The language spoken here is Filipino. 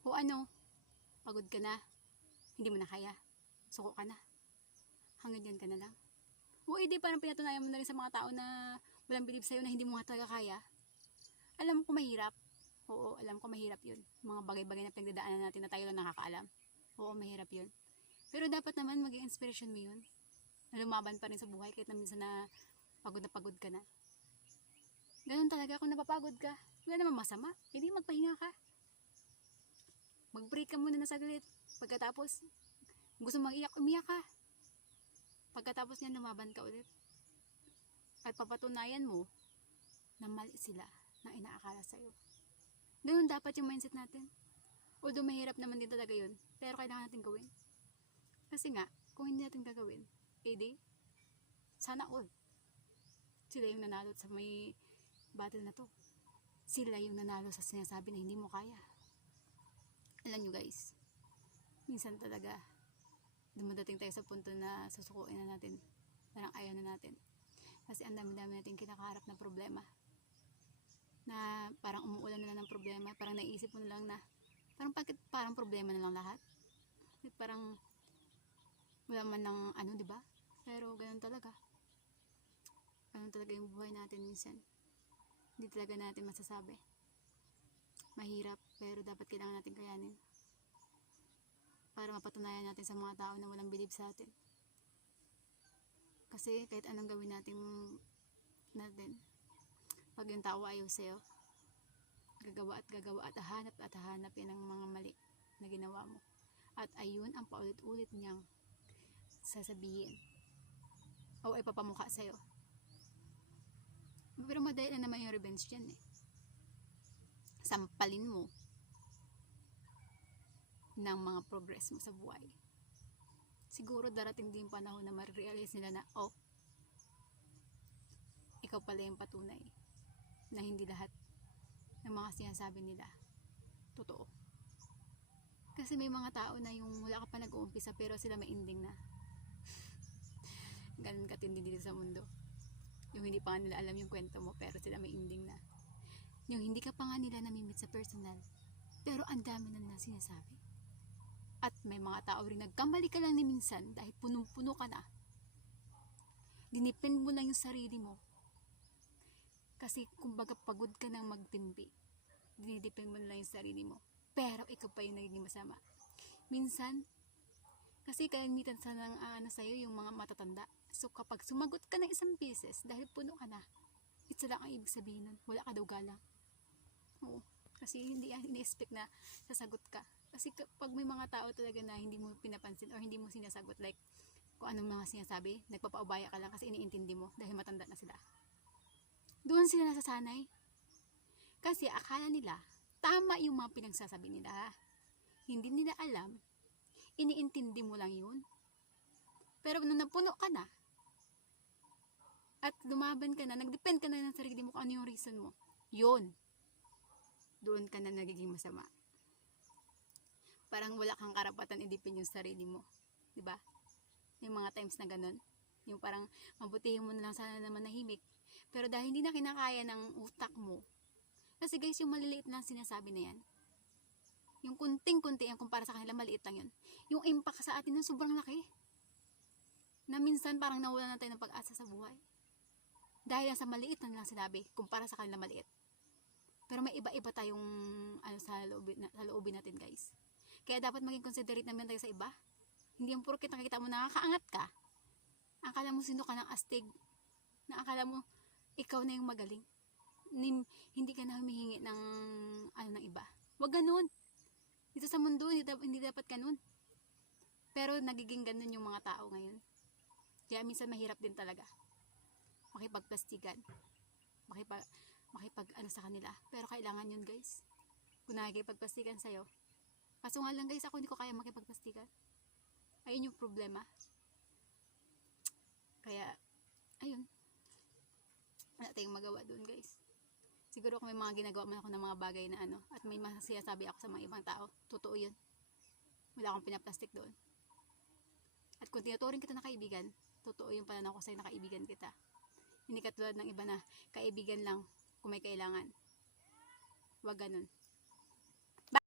O ano, pagod ka na, hindi mo na kaya, suko ka na, hanggang dyan ka na lang. O edi parang pinatunayan mo na rin sa mga tao na walang bilib sa'yo na hindi mo nga talaga kaya. Alam ko mahirap. Oo, alam ko mahirap yun. Mga bagay-bagay na pinagdadaanan natin na tayo lang nakakaalam. Oo, mahirap yun. Pero dapat naman maging inspiration mo yun. Na lumaban pa rin sa buhay kahit na minsan na pagod na pagod ka na. Ganun talaga kung napapagod ka. Wala naman masama. Hindi magpahinga ka. Mag-break ka muna na saglit. Pagkatapos, gusto mong iyak, umiyak ka. Pagkatapos niyan, lumaban ka ulit. At papatunayan mo na mali sila na inaakala sa'yo. Ganun dapat yung mindset natin. Although mahirap naman din talaga yun, pero kailangan natin gawin. Kasi nga, kung hindi natin gagawin, edi, sana all. Sila yung nanalo sa may battle na to. Sila yung nanalo sa sinasabi na hindi mo kaya. Alam nyo guys, minsan talaga, dumadating tayo sa punto na susukuin na natin. Parang ayaw na natin. Kasi ang dami-dami natin kinakaharap na problema. Na parang umuulan na lang ng problema. Parang naisip mo na lang na, parang parang problema na lang lahat? Bakit parang wala man ng ano, di ba? Pero ganun talaga. Ganun talaga yung buhay natin minsan. Hindi talaga natin masasabi. Mahirap, pero dapat kailangan natin kayanin. Para mapatunayan natin sa mga tao na walang bilib sa atin. Kasi kahit anong gawin natin natin, pag yung tao ayaw sa'yo, gagawa at gagawa at hahanap at hahanap yan ng mga mali na ginawa mo. At ayun ang paulit-ulit niyang sasabihin o ipapamukha sa'yo. Pero madali na naman yung revenge dyan eh. Sampalin mo ng mga progress mo sa buhay. Siguro darating din panahon na ma-realize nila na, oh, ikaw pala yung patunay na hindi lahat ng mga sinasabi nila totoo. Kasi may mga tao na yung wala ka pa nag-uumpisa pero sila may ending na. Ganun katindi dito sa mundo. Yung hindi pa nila alam yung kwento mo pero sila may ending na. Yung hindi ka pa nga nila namimit sa personal pero ang dami na nila sinasabi. At may mga tao rin nagkamali ka lang ni minsan dahil punong-puno ka na. Dinipend mo lang yung sarili mo. Kasi kumbaga pagod ka nang magtimbi. Dinidepend mo lang yung sarili mo. Pero ikaw pa yung nagiging masama. Minsan, kasi kalimitan sa nang ano sa'yo yung mga matatanda. So kapag sumagot ka ng isang beses dahil puno ka na, isa lang ang ibig sabihin nun. Wala ka daw galang. Oo. Kasi hindi ini-expect na sasagot ka. Kasi pag may mga tao talaga na hindi mo pinapansin or hindi mo sinasagot like kung anong mga sinasabi, nagpapaubaya ka lang kasi iniintindi mo dahil matanda na sila. Doon sila nasasanay. Kasi akala nila, tama yung mga pinagsasabi nila. Hindi nila alam, iniintindi mo lang yun. Pero nung napuno ka na, at lumaban ka na, nagdepend ka na ng sarili mo kung ano yung reason mo, yun, doon ka na nagiging masama parang wala kang karapatan idipin yung sarili mo. 'Di ba? Yung mga times na ganun. Yung parang mabutihin mo na lang sana naman nahimik. Pero dahil hindi na kinakaya ng utak mo. Kasi guys, yung maliliit lang sinasabi na yan. Yung kunting-kunti yan kumpara sa kanila, maliit lang yun. Yung impact sa atin nun sobrang laki. Na minsan parang nawala na tayo ng pag-asa sa buhay. Dahil sa maliit na lang sinabi, kumpara sa kanila maliit. Pero may iba-iba tayong ano, sa, loobin, sa loobin natin guys. Kaya dapat maging considerate naman tayo sa iba. Hindi yung puro kita nakikita mo nakakaangat ka. Akala mo sino ka ng astig. Na akala mo ikaw na yung magaling. Hindi, hindi ka na humihingi ng ano ng iba. Huwag ganun. Dito sa mundo, hindi, hindi dapat ganun. Pero nagiging ganun yung mga tao ngayon. Kaya minsan mahirap din talaga. Makipagplastikan. Makipag, makipag ano sa kanila. Pero kailangan yun guys. Kung nakikipagplastikan sa'yo, Kaso nga lang guys, ako hindi ko kaya makipagplastikan. Ayun yung problema. Kaya, ayun. Wala tayong magawa doon guys. Siguro kung may mga ginagawa man ako ng mga bagay na ano, at may masasabi ako sa mga ibang tao, totoo yun. Wala akong pinaplastic doon. At kung tinuturing kita na kaibigan, totoo yung pananaw ko sa'yo na kaibigan kita. Hindi katulad ng iba na kaibigan lang kung may kailangan. Huwag ganun.